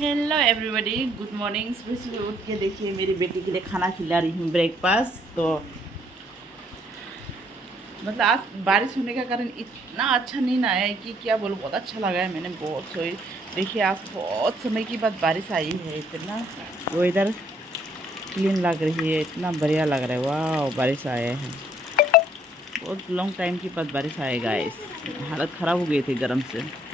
Hello everybody, good morning. सुबह सुबह उठ के देखिए मेरी बेटी के लिए खाना खिला रही हूँ, ब्रेकफास्ट। तो मतलब आज बारिश होने का कारण इतना अच्छा नींद आया है कि क्या बोलूँ, बहुत अच्छा लगा है। मैंने बहुत सोई। देखिए आज बहुत समय के बाद बारिश आई है। इतना वेदर क्लीन लग रही है, इतना बढ़िया लग रहा है। वाह, बारिश आया है। बहुत लॉन्ग टाइम के बाद बारिश आएगा। इस हालत ख़राब हो गई थी गर्म से।